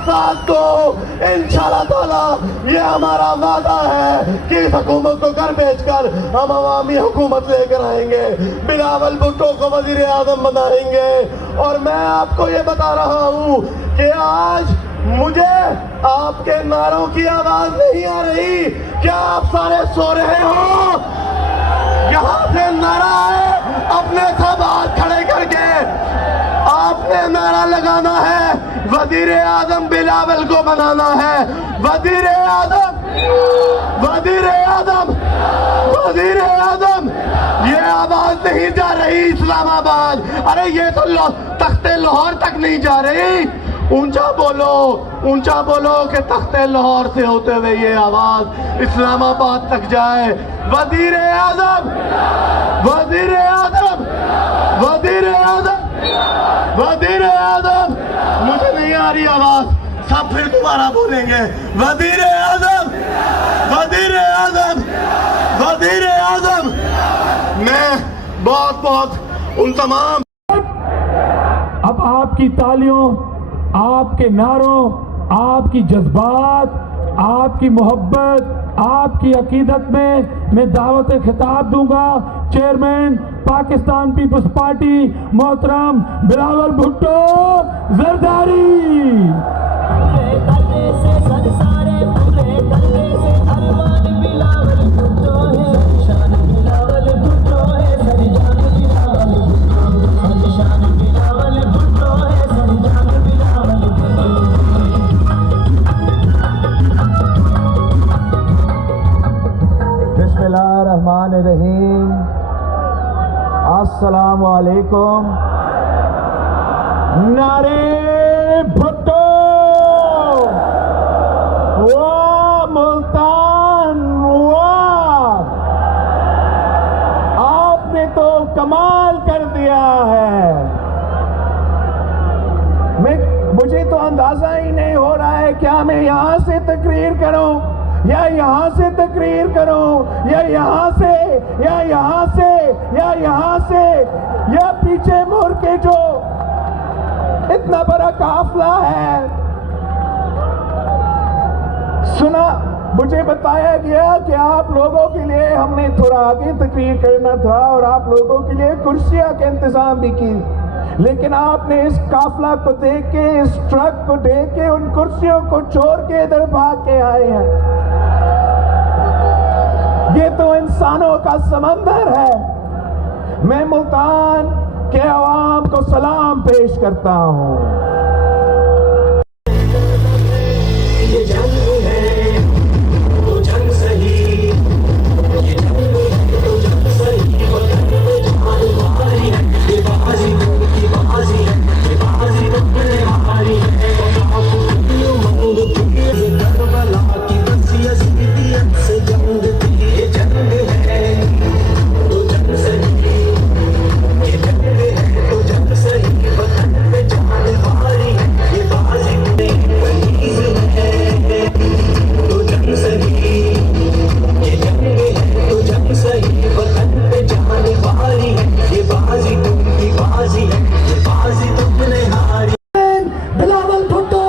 साथ दो। इंशाअल्लाह ताला ये हमारा वादा है कि इस हुकूमत को घर बेचकर हम अवामी हुकूमत लेकर आएंगे, बिलावल भुट्टो को वजीर आजम बनाएंगे। और मैं आपको ये बता रहा हूँ कि आज मुझे आपके नारों की आवाज नहीं आ रही। क्या आप सारे सो रहे हो? यहाँ से नारा है, अपने सब हाथ खड़े करके आपने नारा लगाना है, वजीर आजम बिलावल को बनाना है। वजीर आजम, वजीर आजम, वजीर आजम। ये आवाज नहीं जा रही इस्लामाबाद, अरे ये तो तख्ते लाहौर तक नहीं जा रही। ऊंचा बोलो कि तख्ते लाहौर से होते हुए ये आवाज इस्लामाबाद तक जाए। वजीर आजम, वजीर आजम, वजीर आजम, वजीर आजम। मुझे नहीं आ रही आवाज, सब फिर दोबारा बोलेंगे। वजीर आजम, वजीर आजम, वजीर आजम। मैं बहुत उन तमाम, अब आपकी तालियों, आपके नारों, आपकी जज्बात, आपकी मोहब्बत, आपकी अकीदत में मैं दावत खिताब दूंगा चेयरमैन पाकिस्तान पीपल्स पार्टी मोहतरम बिलावल भुट्टो जरदारी। बिस्मिल्लाहिर्रहमानिर्रहीम। अस्सलामु अलैकुम। नारे भुट्टो, वाह मुल्तान वाह, आपने तो कमाल कर दिया है। मुझे तो अंदाजा ही नहीं हो रहा है क्या मैं यहां से तकरीर करूं या यहां से तकरीर करूं या यहां से या यहां से या यहां से या पीछे मुड़ के जो इतना बड़ा काफला है। सुना, मुझे बताया गया कि आप लोगों के लिए हमने थोड़ा आगे तकरीर करना था और आप लोगों के लिए कुर्सियां का इंतजाम भी की, लेकिन आपने इस काफला को देख के, इस ट्रक को देख के उन कुर्सियों को छोड़ के इधर भाग के आए हैं। ये तो इंसानों का समंदर है। मैं मुल्तान के अवाम को सलाम पेश करता हूं। ये जंग है तो जंग सही, ये जंग है तो जंग सही, वतन पे जान हमारी है, ये बाजी की बाजी है, ये बाजी अपने हमारी है। ये करबला की बसी असीदियत से जंग थी, ये जंग है तो जंग सही, ये जंग है तो जंग सही, वतन पे जान हमारी है, ये बाजी है तो जंग सही, ये जंग है तो जंग सही, वतन पे जान हमारी है, ये बाजी तुमकी बाजी है, ये बाजी तुमने हारी। बिलावल भुट्टो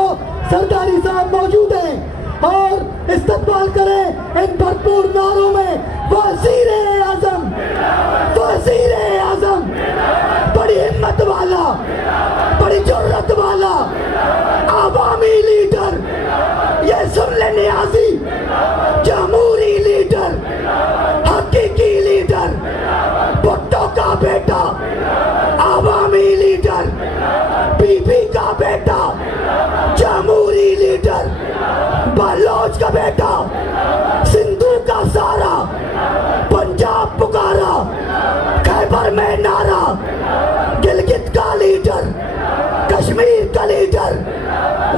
सरदारी साहब मौजूद हैं और इस्तकबाल करें इन भरपूर नारों में। वजीर आजम, वजीर आजम, बड़ी हिम्मत वाला, बड़ी जुर्रत वाला आवामी लीडर, ये सुन ले नियाजी, जमहूरी लीडर, हकीकी लीडर, भुट्टो का बेटा, आवामी लीडर, बीबी का बेटा, जमहूरी लीडर, बलोच का बेटा, सिंधु का सारा, पंजाब पुकारा, खैबर में नारा, गिलगित का लीडर, कश्मीर का लीडर,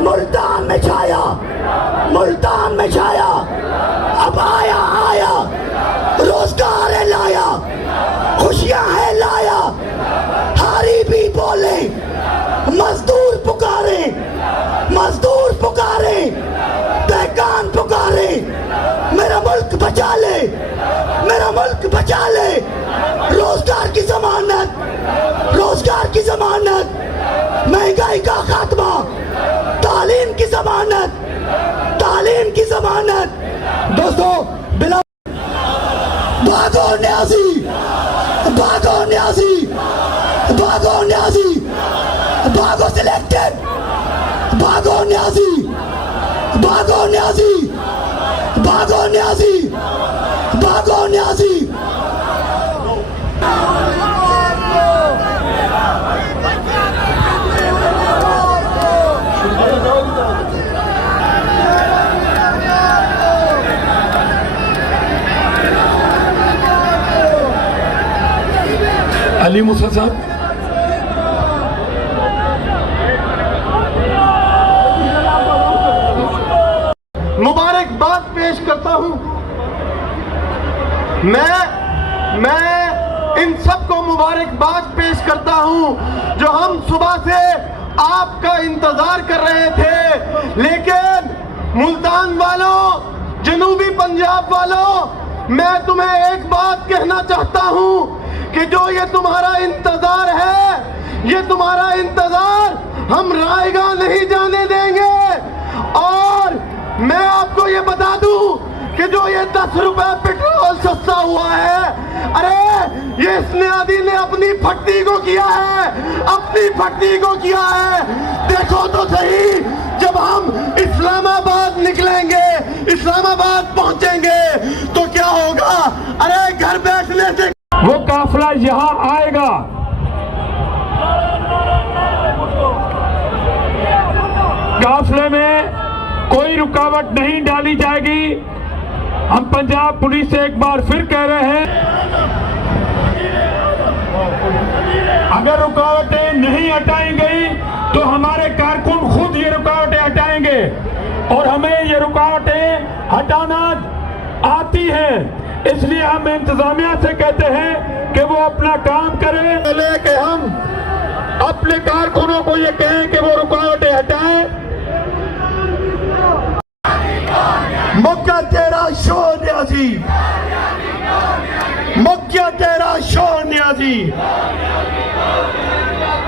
मुल्तान में छाया, मुल्तान में छाया। अब आया आया, रोजगार है लाया, खुशियां है लाया, हारी भी बोले, मजदूर पुकारे, मजदूर पुकारे, दहकान पुकारे, मेरा मुल्क बचा ले, मेरा मुल्क बचा ले। रोजगार की जमानत, रोजगार की जमानत, महंगाई का खात्मा, तालीम की की जमानत, तालीम की जमानत। दोस्तों बिला भागो न्याजी, भागो न्याजी, भागो न्याजी, भागो सिलेक्टेड, भागो न्याजी, भागो न्याजी, भागो न्याजी, भागो न्याजी। अली मूसा साहब, मुबारकबाद पेश करता हूं। मैं इन सबको मुबारकबाद पेश करता हूं जो हम सुबह से आपका इंतजार कर रहे थे। लेकिन मुल्तान वालों, जनूबी पंजाब वालों, मैं तुम्हें एक बात कहना चाहता हूं कि जो ये तुम्हारा इंतजार है, ये तुम्हारा इंतजार हम रायगा नहीं जाने देंगे। और मैं आपको ये बता दूं कि जो ये 10 रुपए पेट्रोल सस्ता हुआ है, अरे ये इस नियादी ने अपनी फट्टी को किया है, अपनी फट्टी को किया है। देखो तो सही, जब हम इस्लामाबाद निकलेंगे, इस्लामाबाद पहुंचेंगे तो क्या होगा? अरे घर बैठने से वो काफिला यहां आएगा, काफिले में कोई रुकावट नहीं डाली जाएगी। हम पंजाब पुलिस से एक बार फिर कह रहे हैं, अगर रुकावटें नहीं हटाई गई तो हमारे कारकुन खुद ये रुकावटें हटाएंगे। और हमें ये रुकावटें हटाना आती है, इसलिए हम इंतजामिया से कहते हैं कि वो अपना काम करें। पहले कि हम अपने कारकुनों को ये कहें कि वो रुकावटें हटाएं। मुक्का तेरा शोर न्याजी, मुक्का तेरा शोर न्याजी।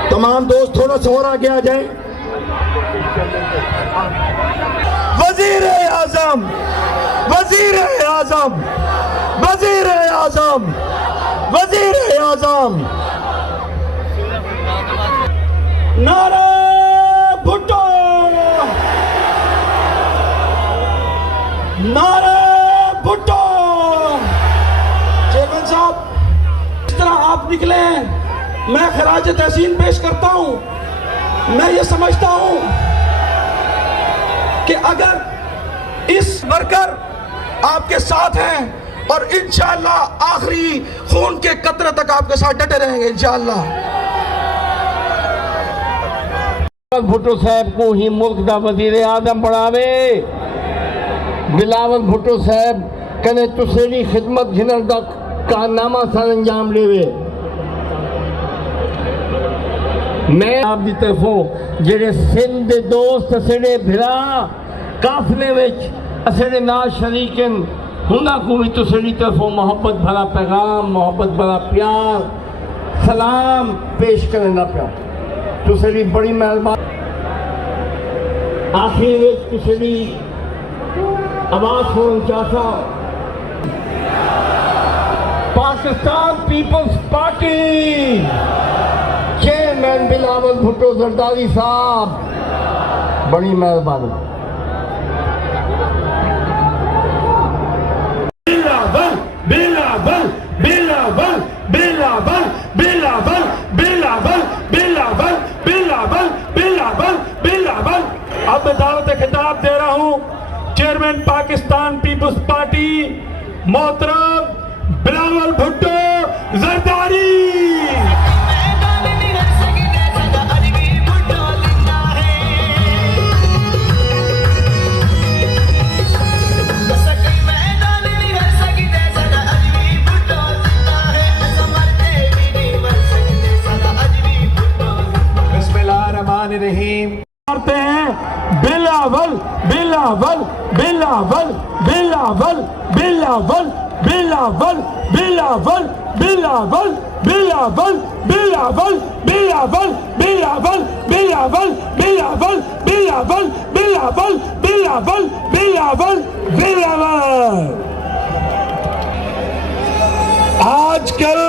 तमाम दोस्त थोड़ा सा और आगे आ जाए। वजीर आजम, वजीर आजम, वजीर आजम, वजीर आजम। नारे भुट्टो, नारे भुट्टो। चेयरमैन साहब, इस तरह आप निकले, मैं खराज तहसीन पेश करता हूं। मैं ये समझता हूं कि अगर इस वर्कर आपके साथ हैं और इंशाअल्लाह आखिरी खून के कतरे तक आपके साथ डटे रहेंगे इंशाअल्लाह। भुट्टो साहब को ही मुल्क का वजीर आजम बनावे। बिलावल भुट्टो साहब कने तुसेरी खिदमत जिन्हर का कारनामा सर अंजाम लेवे। मैं आपकी तरफों जेडे सिंध दे दोस्त असेडे भिरा काफिले विच असेडे नाल शरीकन हुंदा को भी तुसेरी तरफों मोहब्बत भरा पैगाम, मोहब्बत भरा प्यार, सलाम पेश करना पिया। तुसेरी बड़ी मेहरबानी। आखिर विच तुसेरी आवाज होना चाहता। पाकिस्तान पीपल्स पार्टी चेयरमैन बिलावल भुट्टो जरदारी साहब, बड़ी मेहरबानी। बिलावल, बिलावल, बिलावल, बिलावल, बिलावल, बिलावल, बिलावल, बिलावल, बिलावल, बिलावल। अब मैं दावत खिताब दे रहा हूं चेयरमैन पाकिस्तान पीपल्स पार्टी मोहतरम बिलावल भुट्टो जरदारी। रहीम करते हैं बिलावल, बिलावल, बिलावल, बिलावल, बिलावल, बिलावल बिलावल बिलावल बिलावल बिलावल बिलावल बिलावल बिलावल बिलावल बिलावल बिलावल बिलावल बिलावल बिलावल। आजकल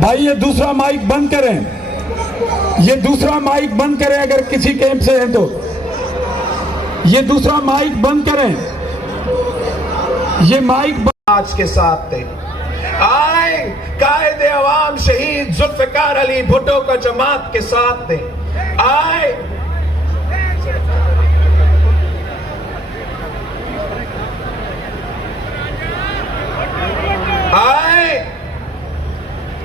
भाई ये दूसरा माइक बंद करें, ये दूसरा माइक बंद करें, अगर किसी कैंप से हैं तो ये दूसरा माइक बंद करें, ये माइक आज के साथ थे। आए कायदे अवाम शहीद जुल्फिकार अली भुट्टो का जमात के साथ थे। आए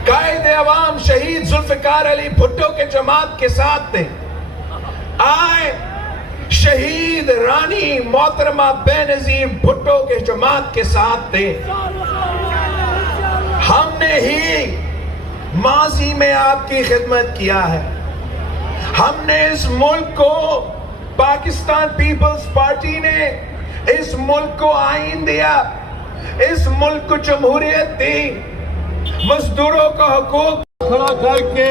कायदे अवाम शहीद जुल्फिकार अली भुट्टो के जमात के साथ थे। आए शहीद रानी मोहतरमा बेनजीर भुट्टो के जमात के साथ थे। हमने ही माजी में आपकी खिदमत किया है। हमने इस मुल्क को, पाकिस्तान पीपल्स पार्टी ने इस मुल्क को आईन दिया, इस मुल्क को जमहूरियत दी, मजदूरों का हकूक खड़ा करके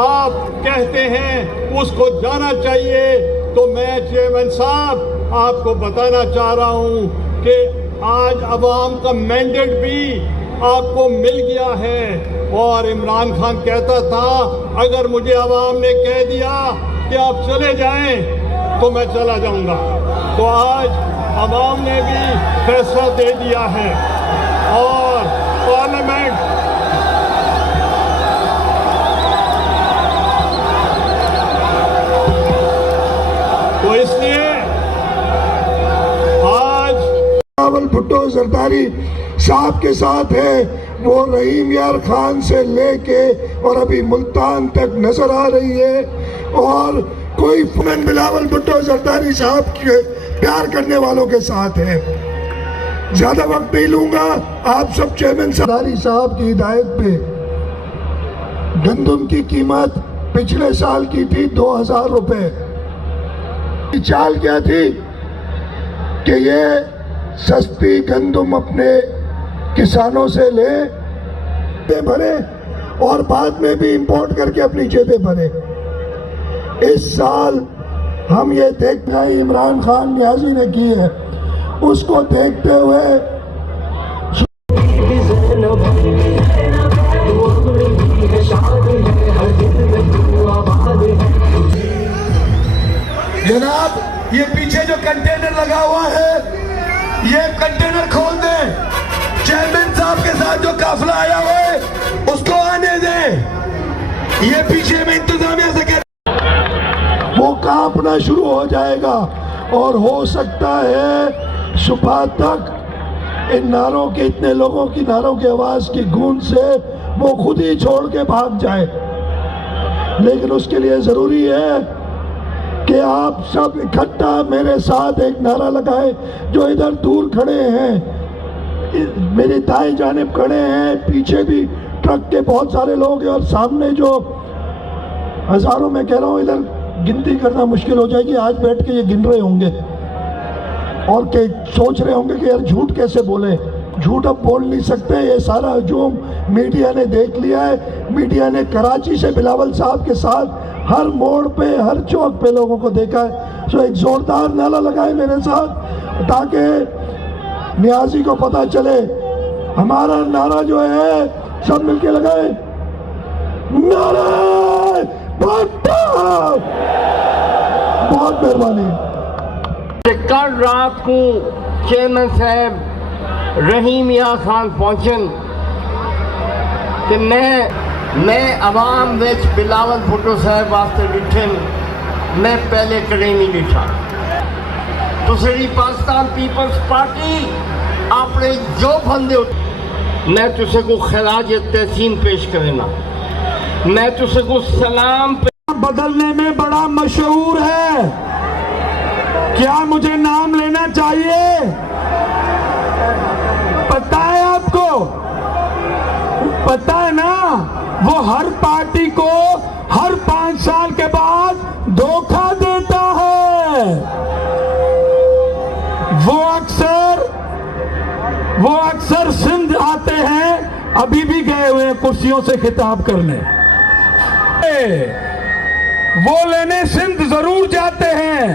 आप कहते हैं उसको जाना चाहिए। तो मैं चेयरमैन साहब आपको बताना चाह रहा हूं कि आज अवाम का मैंडेट भी आपको मिल गया है। और इमरान खान कहता था अगर मुझे अवाम ने कह दिया कि आप चले जाएं तो मैं चला जाऊंगा। तो आज अवाम ने भी फैसला दे दिया है और पार्लियामेंट तो इसलिए आज बिलावल भुट्टो जरदारी साहब के साथ है। वो रहीम यार खान से लेके और अभी मुल्तान तक नजर आ रही है। और कोई फमन बिलावल भुट्टो जरदारी साहब के प्यार करने वालों के साथ है। ज्यादा वक्त नहीं लूंगा। आप सब चेयरमैन जरदारी साहब की हिदायत पे गंदम की कीमत पिछले साल की थी 2000 रुपए। चाल क्या थी कि ये सस्ती गंदम अपने किसानों से ले भरे और बाद में भी इंपोर्ट करके अपनी जेबें भरे। इस साल हम ये देखते हैं इमरान खान न्याजी ने की है, उसको देखते हुए जनाब ये पीछे जो कंटेनर लगा हुआ है ये कंटेनर खोल दें। चेयरमैन साहब के साथ जो काफिला आया हुआ है उसको आने दें। ये पीछे में इंतजामिया से वो कांपना शुरू हो जाएगा और हो सकता है सुबह तक इन नारों के, इतने लोगों की नारों की आवाज की गूंज से वो खुद ही छोड़ के भाग जाए। लेकिन उसके लिए जरूरी है कि आप सब इकट्ठा मेरे साथ एक नारा लगाए। जो इधर दूर खड़े हैं, मेरे दाएं जानिब खड़े हैं, पीछे भी ट्रक के बहुत सारे लोग हैं और सामने जो हजारों में कह रहा हूँ, इधर गिनती करना मुश्किल हो जाएगी। आज बैठ के ये गिन रहे होंगे और के सोच रहे होंगे कि यार झूठ कैसे बोले। झूठ अब बोल नहीं सकते। ये सारा हजूम मीडिया ने देख लिया है। मीडिया ने कराची से बिलावल साहब के साथ हर मोड़ पे, हर चौक पे लोगों को देखा है। सो एक जोरदार नारा लगाए मेरे साथ ताकि न्याजी को पता चले। हमारा नारा जो है सब मिलके लगाए, नारे भुट्टो। बहुत मेहरबानी। कल रात को चेयरमैन साहब रहीम यार खान पहुंचन कि मैं अवाम विच बिलावल भुट्टो साहब वास्ते डिठन मैं पहले कदे नहीं डिठा। तुसी पाकिस्तान पीपल्स पार्टी अपने जो बंदे मैं तुसे को खराज तहसीन पेश करना, मैं तुसे को सलाम बदलने में बड़ा मशहूर है। क्या मुझे नाम लेना चाहिए? पता है आपको? पता है ना? वो हर पार्टी को हर 5 साल के बाद धोखा देता है। वो अक्सर अभी भी गए हुए हैं कुर्सियों से खिताब करने। वो लेने सिंध जरूर जाते हैं।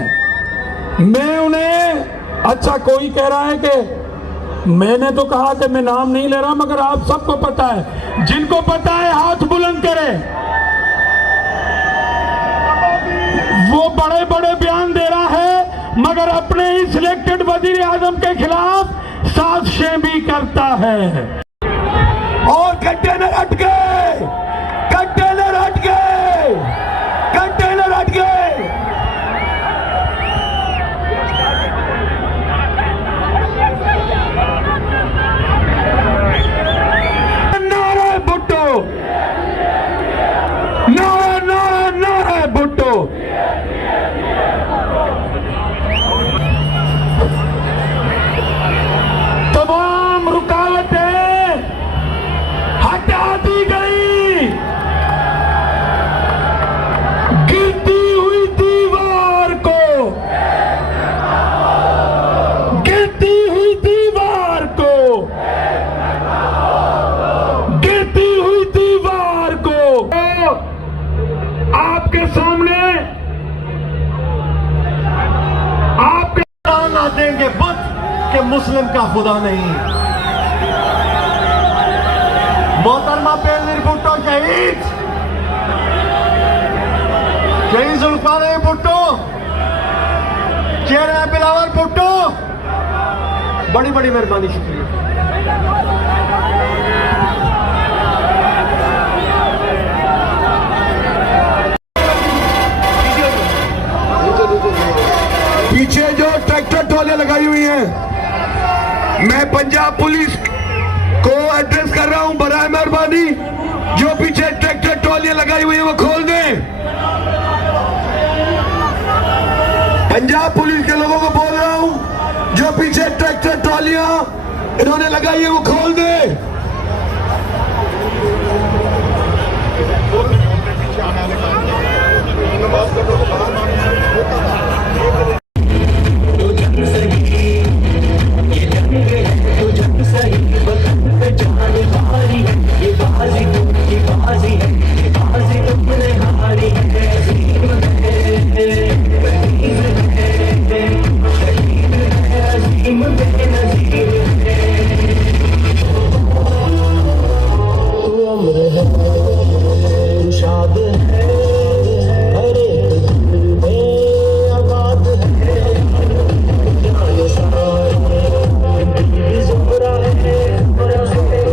मैं उन्हें, अच्छा कोई कह रहा है कि मैंने तो कहा कि मैं नाम नहीं ले रहा, मगर आप सबको पता है, जिनको पता है हाथ बुलंद करें। वो बड़े बड़े बयान दे रहा है मगर अपने ही सिलेक्टेड वजीर आजम के खिलाफ साजिशें भी करता है। और कंटेनर हट गए, कंटेनर हट गए, कंटेनर हट गए। नारे भुट्टो, नारे नारे नारे भुट्टो। तमाम रुकावटें हटा दी गई। गिरती हुई दीवार को, गिरती हुई दीवार को, गिरती हुई दीवार को आपके सामने, आपके ना देंगे बुत कि मुस्लिम का खुदा नहीं। मोहतरमा बेनजीर भुट्टो शहीद, शहीद जुल्फकार भुट्टो, चेहरे बिलावल भुट्टो, बड़ी बड़ी मेहरबानी, शुक्रिया। पीछे जो ट्रैक्टर ट्रॉलियां लगाई हुई हैं, मैं पंजाब पुलिस को एड्रेस कर रहा हूं, बराए मेहरबानी जो पीछे ट्रैक्टर ट्रॉलियां लगाई हुई हैं वो खोल दें। पंजाब पुलिस के लोगों को बोल रहा हूं, जो पीछे ट्रैक्टर ट्रॉलियां इन्होंने लगाई है वो खोल दें। तो जंग सही, ये जंग है तो जंग सही, वतन पे जाने वाली है, ये बाजी तुमने हारी है, अजीम है, अजीज है, शहीद है, अजीम बेनज़ीर है। तू अमर है, तू शाद है, हर एक दिल में आबाद है, क्या ये सारे दिल ज़ोरा है, बड़ा शुक्र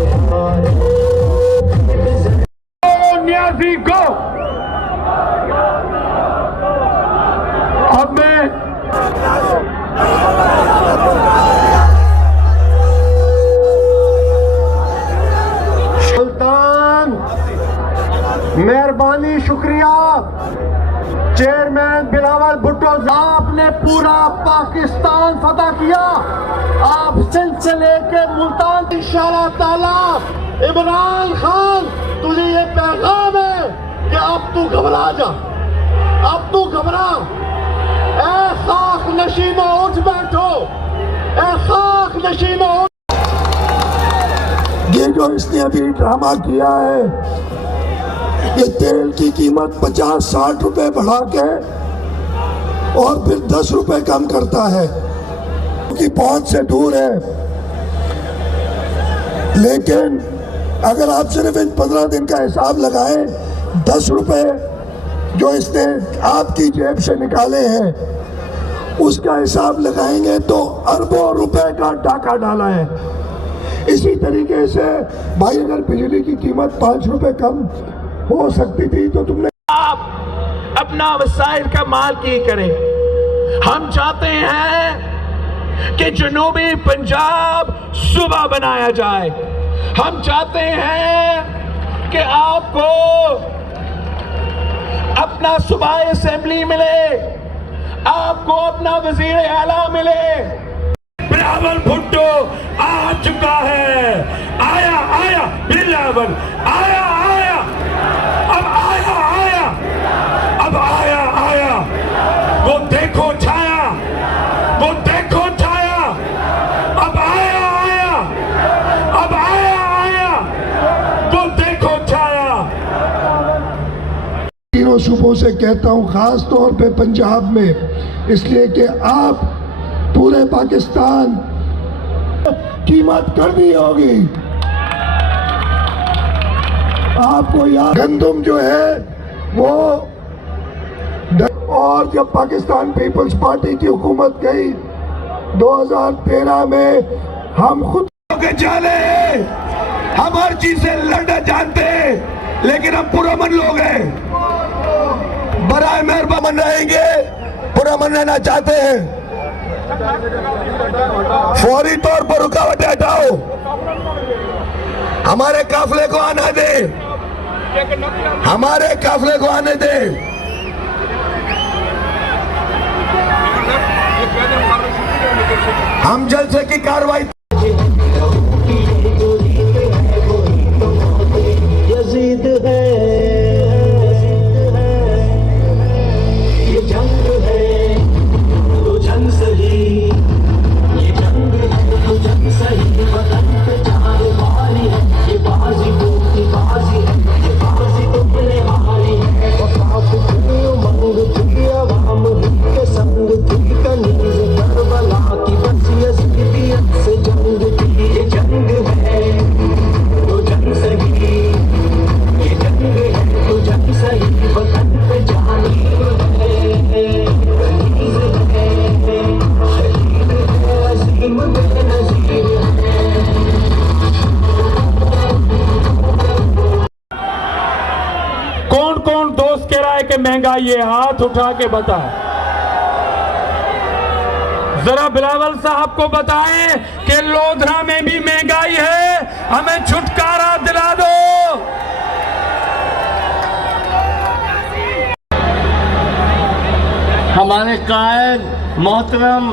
न्याजी को अब मैं सुल्तान मेहरबानी, शुक्रिया। चेयरमैन बिलावल भुट्टो, आपने पूरा पाकिस्तान फतह किया। आप सिंध से लेके मुल्तान, इंशाअल्लाह ताला इमरान खान तुझे ये पैगाम है कि अब तू घबरा जा, अब तू घबरा। ए खाक नशीमा उठ बैठो, ए खाक नशीमा उठ। ये जो इसने अभी ड्रामा किया है, ये तेल की कीमत 50-60 रुपए बढ़ा के और फिर 10 रुपए कम करता है, क्योंकि पहुंच से दूर है। लेकिन अगर आप सिर्फ इन 15 दिन का हिसाब लगाएं, 10 रुपए जो इसने आपकी जेब से निकाले हैं उसका हिसाब लगाएंगे तो अरबों रुपए का डाका डाला है। इसी तरीके से भाई अगर बिजली की कीमत 5 रुपए कम हो सकती थी तो तुमने आप अपना वसाइल का माल की करें। हम चाहते हैं कि जनूबी पंजाब सूबा बनाया जाए। हम चाहते हैं कि आपको अपना सूबाई असेंबली मिले, आपको अपना वजीर आला मिले। बिलावल भुट्टो आ चुका है, आया आया बिलावल, आया आया, अब आया आया, अब आया आया। वो देखो छाया, वो देखो छाया, अब आया आया, अब आया आया, तीनों सूबों से कहता हूँ, ख़ास तौर पे पंजाब में, इसलिए कि आप पूरे पाकिस्तान कीमत कर दी होगी। आपको याद, गंदम जो है वो, और जब पाकिस्तान पीपल्स पार्टी की हुकूमत गई 2013 में, हम खुद के जाने हैं, हम हर चीज से लड़ना जानते हैं, लेकिन हम पुरअमन लोग हैं। बराए मेहरबान रहेंगे, पुरअमन रहना चाहते हैं, फौरी तौर पर रुकावटें हटाओ, हमारे काफिले को आना दे, हमारे काफिले को आने दे। हम जलसे की कार्रवाई यजीद है, ये जंग है तो जंग सही, ये जंग है तो जंग सही, वतन पे जाने वाली है, ये बाजी की बाजी है, ये बाजी तो बने हारी है। वफाक की उमंग थी, अवाम ही के संग थी, कनीज़ करबला की बस यज़ीदियत से जंग थी। ये जंग है तो जंग सही, ये जंग है तो जंग सही, वतन पे जानी है, कनीज़ है, शहीद है, अज़ीम बेनज़ीर है। कौन कौन दोस्त कह रहा है कि महंगाई है? हाथ उठा के बताएं। जरा बिलावल साहब को बताएं कि लोधरा में भी महंगाई है, हमें छुटकारा दिला दो। हमारे कायद मोहतरम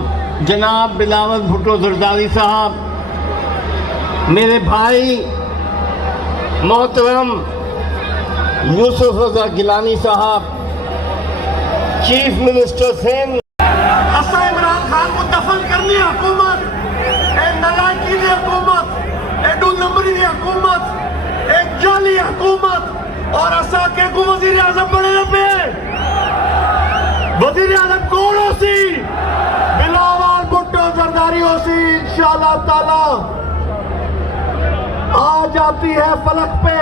जनाब बिलावल भुट्टो जरदारी साहब, मेरे भाई मोहतरम यूसुफ रजा गिलानी साहब, चीफ मिनिस्टर सिंध, इमरान खान को दफन करनी है हुकूमत, नालायकी की हुकूमत, दो नंबरी की हुकूमत, एक जाली हुकूमत, और असा के को वजीर आजम बने पे वजीर आजम कौन हो सी? बिलावल भुट्टो जरदारी हो सी। इंशाअल्लाह ताला आ जाती है फलक पे।